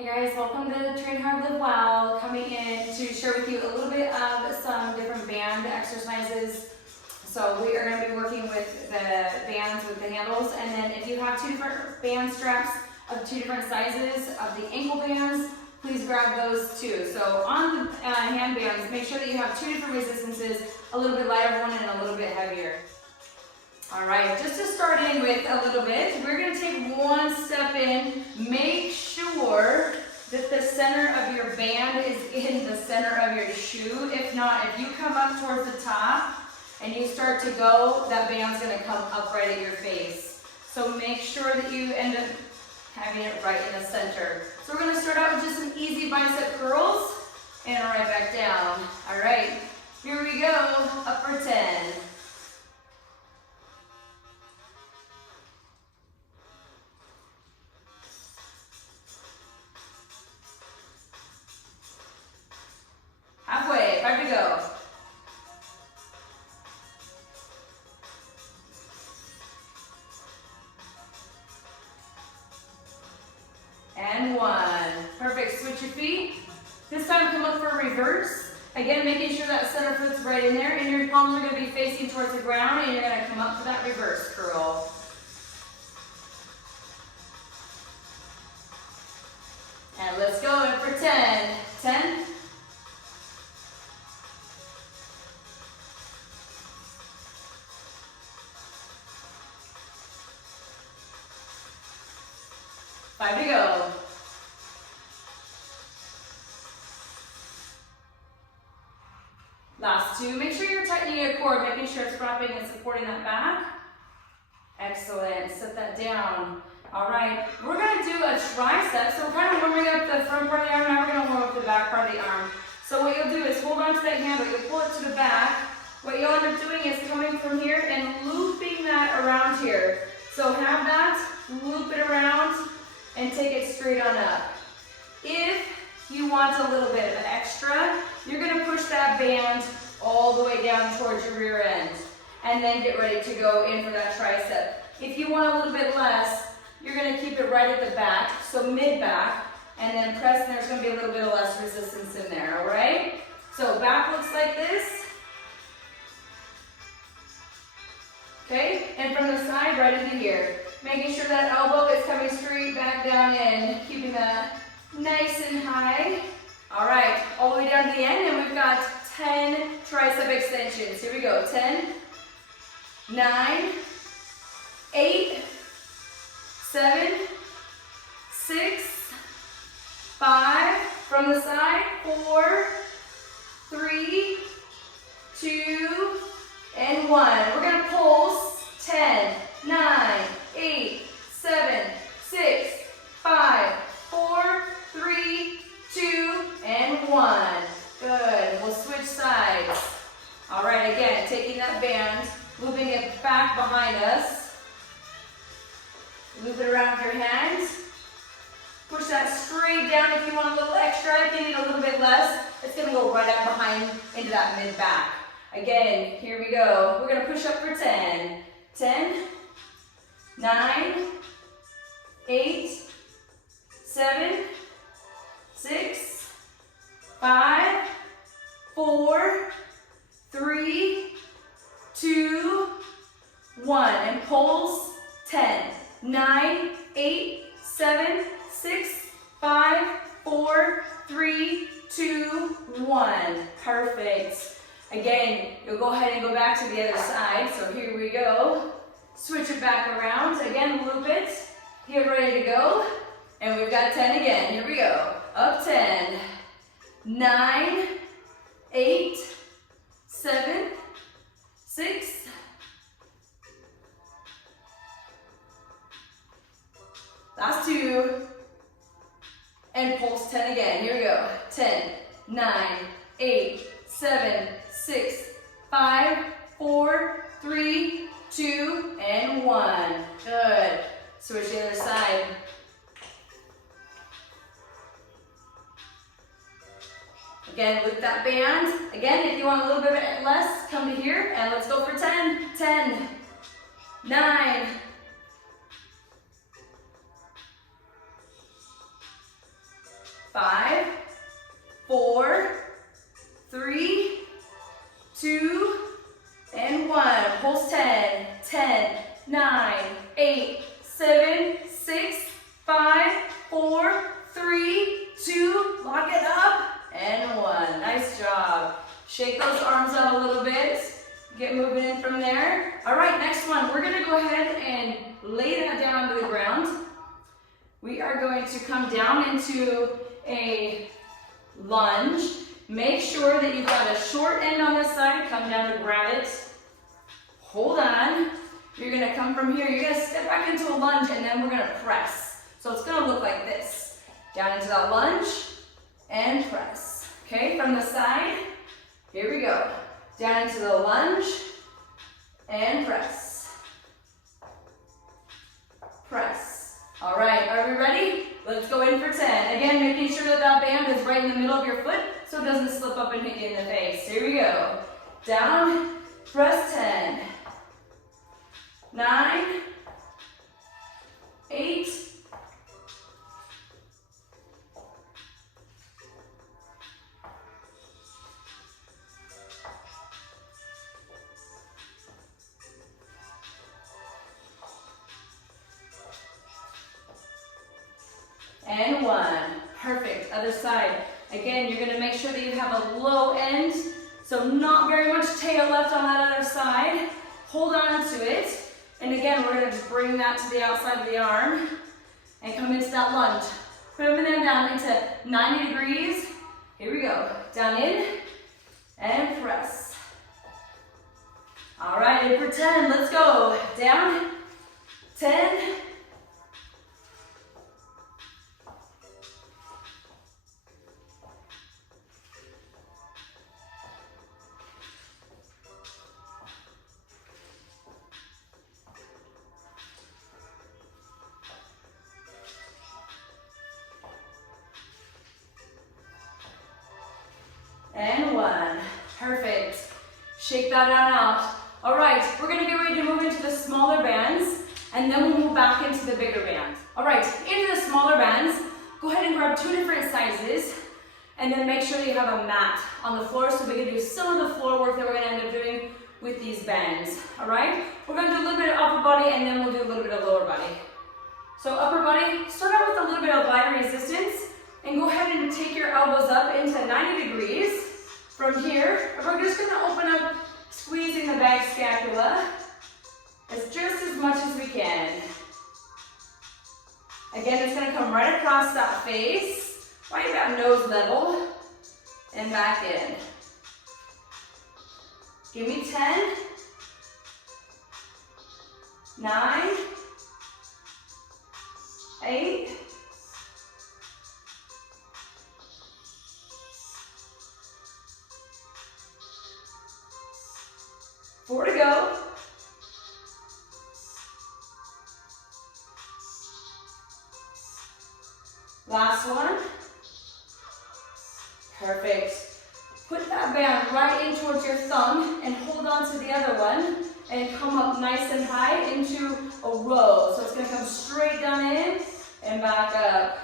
Hey guys, welcome to Train Hard Live Well. Coming in to share with you a little bit of some different band exercises. So we are going to be working with the bands with the handles, and then if you have two different band straps of two different sizes of the ankle bands, please grab those too. So on the hand bands, make sure that you have two different resistances, a little bit lighter one and a little bit heavier. All right, just to start in with a little bit, we're going to take one step in. Make sure that the center of your band is in the center of your shoe. If not, if you come up towards the top and you start to go, that band's going to come up right at your face. So make sure that you end up having it right in the center. So we're going to start out with just some easy bicep curls and right back down. All right, here we go, up for 10. Halfway, 5 to go. And 1. Perfect, switch your feet. This time come up for a reverse. Again, making sure that center foot's right in there, and your palms are going to be facing towards the ground, and you're going to come up for that reverse curl. And let's go in for 10. 10. 5 to go. Last 2. Make sure you're tightening your core, making sure it's wrapping and supporting that back. Excellent. Set that down. All right. We're going to do a tricep. So we're kind of warming up the front part of the arm. Now we're going to warm up the back part of the arm. So what you'll do is hold on to that handle. You'll pull it to the back. What you'll end up doing is coming from here and looping that around here. So have that, loop it around, and take it straight on up. If you want a little bit of extra, you're going to push that band all the way down towards your rear end and then get ready to go in for that tricep. If you want a little bit less, you're going to keep it right at the back, so mid-back, and then press, and there's going to be a little bit of less resistance in there, all right? So back looks like this. Okay, and from the side, right into here. Making sure that elbow is coming straight back down in, keeping that nice and high. All right, all the way down to the end, and we've got 10 tricep extensions. Here we go, 10, 9, 8, 7, 6, 5, from the side, 4, 3, 2, and 1. We're gonna pulse, 10, 9, 8, 7, 6, 5, 4, 3, 2, and 1. Good. We'll switch sides. All right, again, taking that band, looping it back behind us. Loop it around with your hands. Push that straight down if you want a little extra. If you need a little bit less, it's going to go right up behind into that mid-back. Again, here we go. We're going to push up for 10. 10, 9, 8, 7, 6, 5, 4, 3, 2, 1. And pulse, 10, 9, 8, 7, 6, 5, 4, 3, 2, 1. Perfect. Again, you'll go ahead and go back to the other side. So here we go. Switch it back around. Again, loop it. Get ready to go. And we've got 10 again. Here we go. Up 10, 9, 8, 7, 6, 2, and pulse 10 again. Here we go. 10, 9, 8, 7, 6, 5, 4, 3, 2, and 1. Good. Switch the other side. Again, loop that band. Again, if you want a little bit less, come to here, and let's go for 10. 10, 9, 8, 9, 8, 7, 6, 5, 4, 3, 2, lock it up, and 1. Nice job. Shake those arms out a little bit. Get moving in from there. All right, next one. We're gonna go ahead and lay that down onto the ground. We are going to come down into a lunge. Make sure that you've got a short end on this side. Come down to grab it. Hold on. You're gonna come from here. You're gonna step back into a lunge and then we're gonna press. So it's gonna look like this. Down into that lunge and press. Okay, from the side. Here we go. Down into the lunge and press. Press. All right, are we ready? Let's go in for 10. Again, making sure that that band is right in the middle of your foot so it doesn't slip up and hit you in the face. Here we go. Down, press 10. 9, 8, and 1. Perfect. Other side. Again, you're going to make sure that you have a low end, so not very much tail left on that other side. Hold on to it. And again, we're going to just bring that to the outside of the arm and come into that lunge. Moving them down into 90 degrees. Here we go. Down in and press. All right, in for 10. Let's go. Down, 10. And 1. Perfect. Shake that on out. All right, we're gonna get ready to move into the smaller bands, and then we'll move back into the bigger band. All right, into the smaller bands, go ahead and grab 2 different sizes, and then make sure that you have a mat on the floor so we can do some of the floor work that we're gonna end up doing with these bands. All right, we're gonna do a little bit of upper body, and then we'll do a little bit of lower body. So upper body, start out with a little bit of light resistance, and go ahead and take your elbows up into 90 degrees. From here, we're just gonna open up, squeezing the back scapula just as much as we can. Again, it's gonna come right across that face, right about nose level, and back in. Give me 10, 9, 8, 4 to go. Last one. Perfect. Put that band right in towards your thumb and hold on to the other one and come up nice and high into a row. So it's gonna come straight down in and back up.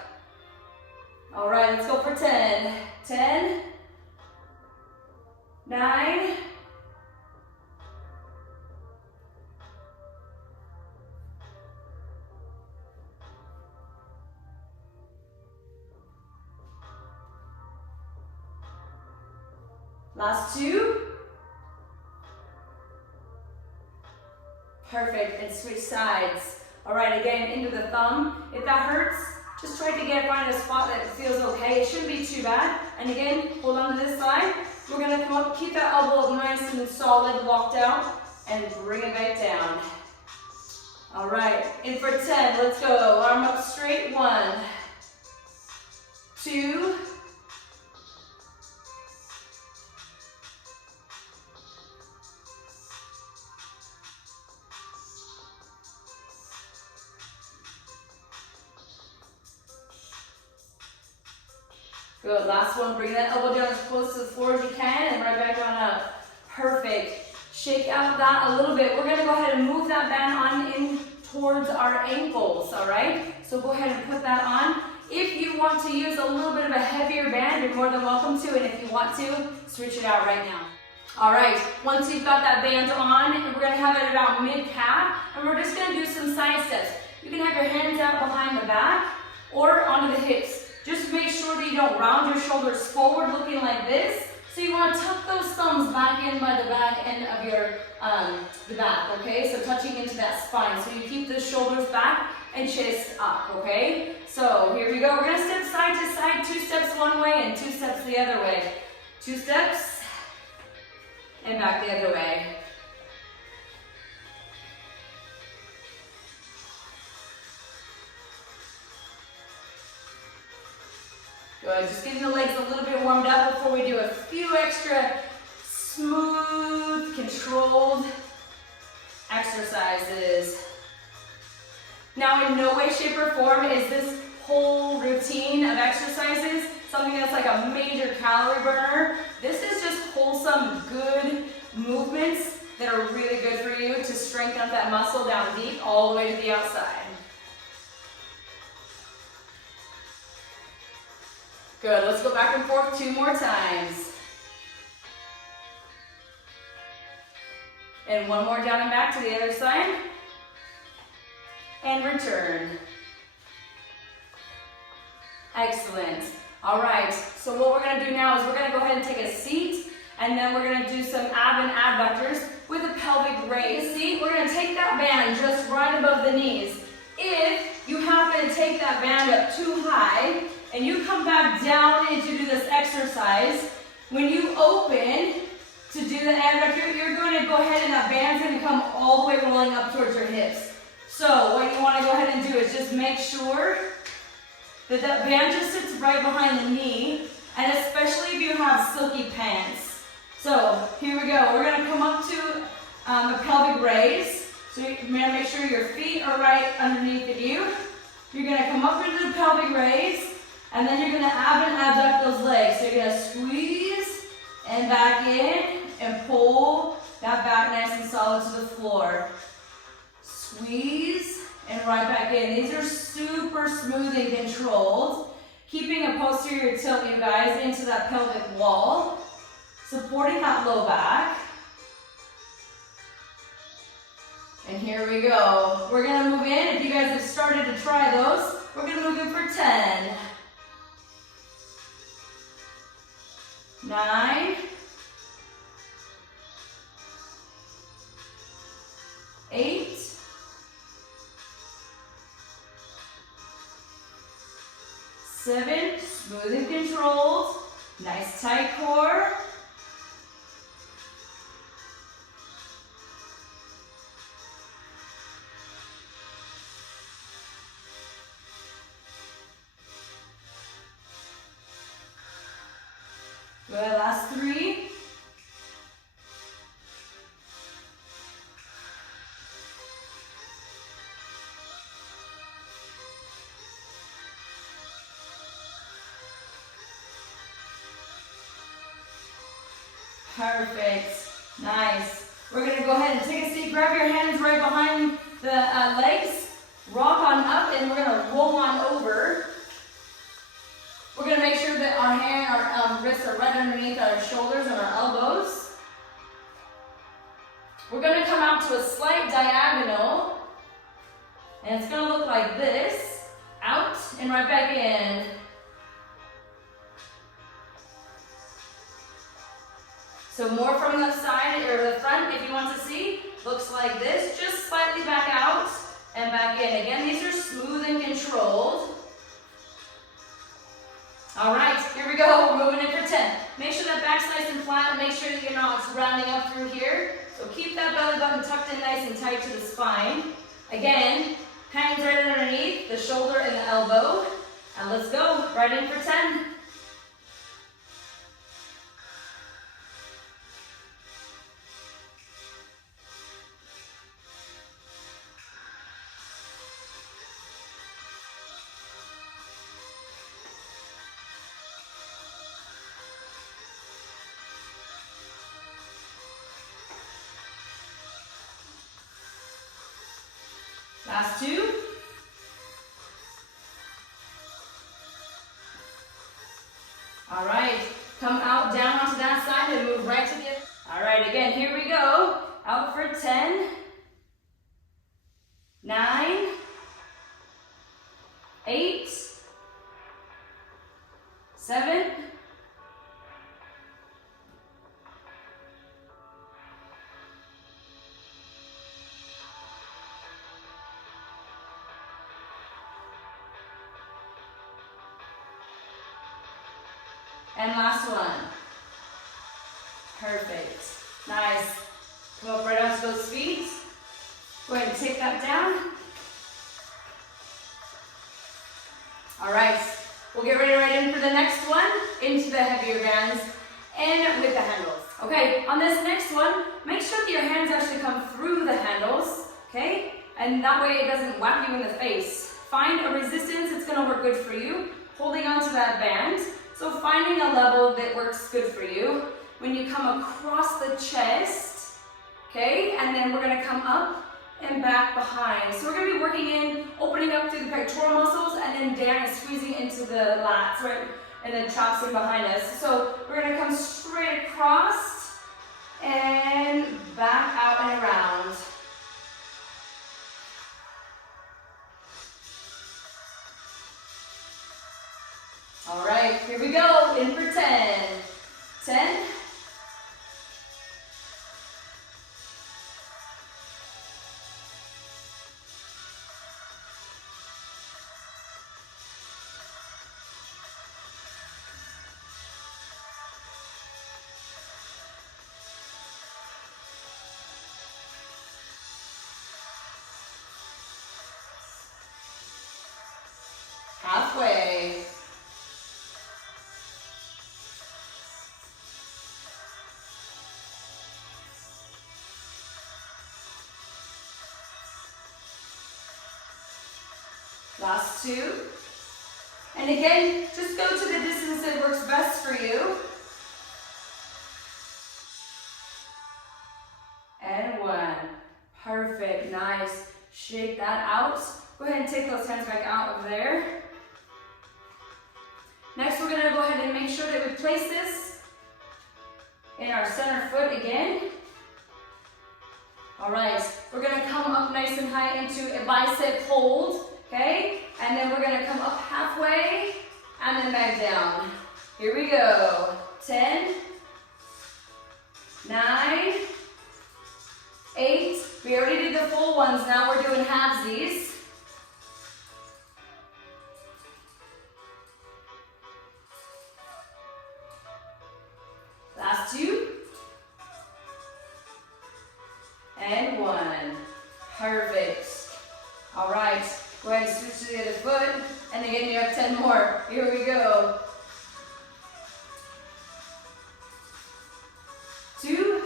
All right, let's go for 10. 10, 9, 2. Perfect, and switch sides. All right, again, into the thumb. If that hurts, just try to find a spot that feels okay. It shouldn't be too bad. And again, hold on to this side. We're gonna come up, keep that elbow nice and solid, locked out, and bring it back down. All right, in for 10, let's go. Arm up straight, 1, 2, good, last one, bring that elbow down as close to the floor as you can and right back on up. Perfect. Shake out that a little bit. We're gonna go ahead and move that band on in towards our ankles, all right? So go ahead and put that on. If you want to use a little bit of a heavier band, you're more than welcome to, and if you want to, switch it out right now. All right, once you've got that band on, we're gonna have it about mid-calf, and we're just gonna do some side steps. You can have your hands out behind the back or onto the hips. Just make sure that you don't round your shoulders forward looking like this. So you wanna tuck those thumbs back in by the back end of your, the back, okay? So touching into that spine. So you keep the shoulders back and chest up, okay? So here we go, we're gonna step side to side, 2 steps one way and 2 steps the other way. 2 steps. And back the other way. Good, just getting the legs a little bit warmed up before we do a few extra smooth, controlled exercises. Now in no way, shape, or form is this whole routine of exercises something that's like a major calorie burner. This is just wholesome, good movements that are really good for you to strengthen up that muscle down deep all the way to the outside. Good, let's go back and forth 2 more times. And 1 more down and back to the other side. And return. Excellent. All right, so what we're gonna do now is we're gonna go ahead and take a seat, and then we're gonna do some ab and adductors with a pelvic raise. See, we're gonna take that band just right above the knees. If you happen to take that band up too high, and you come back down in to do this exercise, when you open to do the adductor, you're going to go ahead and that band's going to come all the way rolling up towards your hips. So what you want to go ahead and do is just make sure that that band just sits right behind the knee, and especially if you have silky pants. So here we go. We're going to come up to a pelvic raise. So you're going to make sure your feet are right underneath of you. You're going to come up into the pelvic raise. And then you're going to ab and abduct those legs. So you're going to squeeze and back in and pull that back nice and solid to the floor. Squeeze and right back in. These are super smooth and controlled. Keeping a posterior tilt, you guys, into that pelvic wall. Supporting that low back. And here we go. We're going to move in. If you guys have started to try those, we're going to move in for 10. 9, 8, 7, smooth and controlled, nice tight core. 3. Perfect. Nice. We're going to go ahead and take a seat. Grab your hands right behind the legs. Rock on up, and we're going to roll on over. We're going to make sure that our wrists are right underneath our shoulders and our elbows. We're going to come out to a slight diagonal, and it's going to look like this. Out and right back in. So more from the side or the front if you want to see. Looks like this. Just slightly back out and back in. Again, these are smooth and controlled. All right, here we go. We're moving in for 10. Make sure that back's nice and flat. Make sure that you're not rounding up through here. So keep that belly button tucked in nice and tight to the spine. Again, hands right underneath the shoulder and the elbow. And let's go. Right in for 10. Last 2. 9, 8, 7, 8. And last one. Perfect. Nice. Come up right onto those feet. Go ahead and take that down. All right. We'll get ready right in for the next one, into the heavier bands and with the handles. Okay, on this next one, make sure that your hands actually come through the handles, okay? And that way it doesn't whack you in the face. Find a resistance that's gonna work good for you, holding onto that band. So finding a level that works good for you. When you come across the chest, okay? And then we're gonna come up and back behind. So we're gonna be working in, opening up through the pectoral muscles and then down and squeezing into the lats, right? And then traps in behind us. So we're gonna come straight across and back out and around. All right, here we go, in for 10. 10. Halfway. Last 2. And again, just go to the distance that works best for you. And 1. Perfect, nice. Shake that out. Go ahead and take those hands back out of there. Next, we're gonna go ahead and make sure that we place this in our center foot again. All right, we're gonna come up nice and high into a bicep hold. Okay, and then we're gonna come up halfway and then back down. Here we go. 10, 9, 8. We already did the full ones, now we're doing halvesies. Last 2. And 1. Perfect. All right. Go ahead and switch to the other foot, and again you have 10 more. Here we go. 2.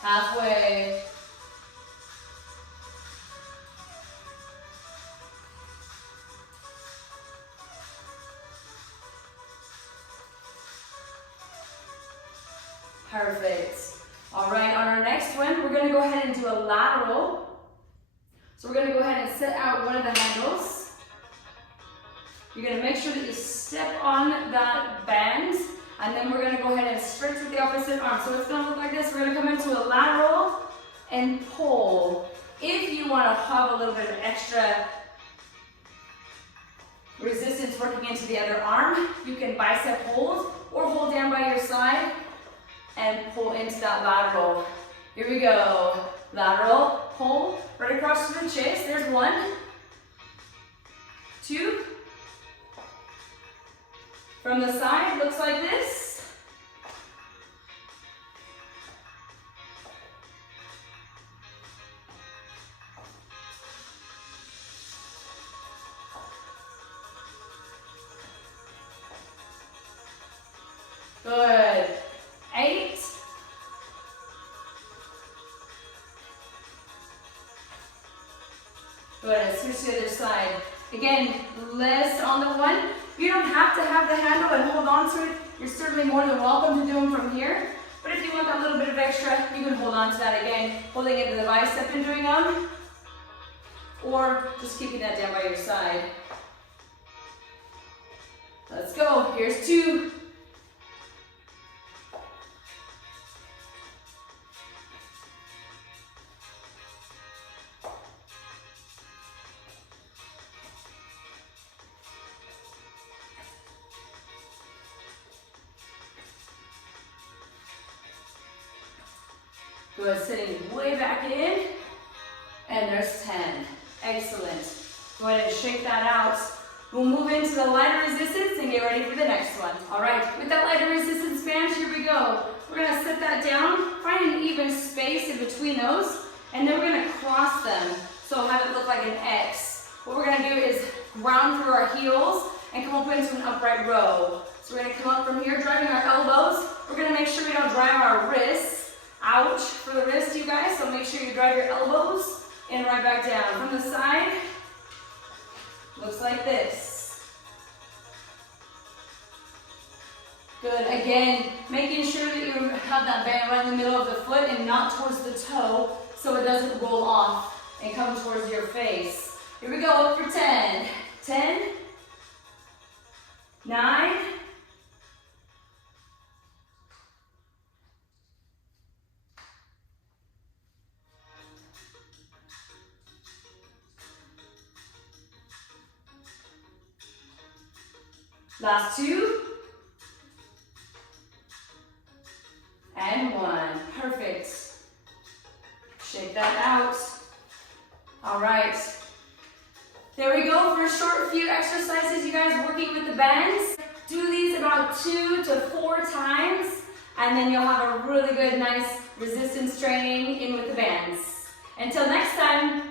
Halfway. Perfect. All right, on our next one, we're gonna go ahead and do a lateral. So we're gonna go ahead and set out one of the handles. You're gonna make sure that you step on that band, and then we're gonna go ahead and stretch with the opposite arm. So it's gonna look like this. We're gonna come into a lateral and pull. If you wanna have a little bit of extra resistance working into the other arm, you can bicep hold or hold down by your side and pull into that lateral. Here we go. Lateral, pull, right across to the chest. There's 1, 2. From the side, looks like this. Good. 8. Good, switch to the other side. Again, less on the 1. You don't have to have the handle and hold on to it. You're certainly more than welcome to do them from here. But if you want that little bit of extra, you can hold on to that again, holding into the bicep and doing them. Or just keeping that down by your side. Let's go. Here's 2. Good, sitting way back in. And there's 10. Excellent. Go ahead and shake that out. We'll move into the lighter resistance and get ready for the next one. All right, with that lighter resistance band, here we go. We're gonna set that down, find an even space in between those, and then we're gonna cross them. So have it look like an X. What we're gonna do is ground through our heels and come up into an upright row. So we're gonna come up from here, driving our elbows. We're gonna make sure we don't drive our wrists. Ouch for the wrist, you guys. So make sure you drive your elbows and right back down. From the side, looks like this. Good, again, making sure that you have that band right in the middle of the foot and not towards the toe so it doesn't roll off and come towards your face. Here we go, up for 10. 10, 9, 2, and 1. Perfect. Shake that out. All right. There we go for a short few exercises, you guys, working with the bands. Do these about 2 to 4 times, and then you'll have a really good, nice resistance training in with the bands. Until next time,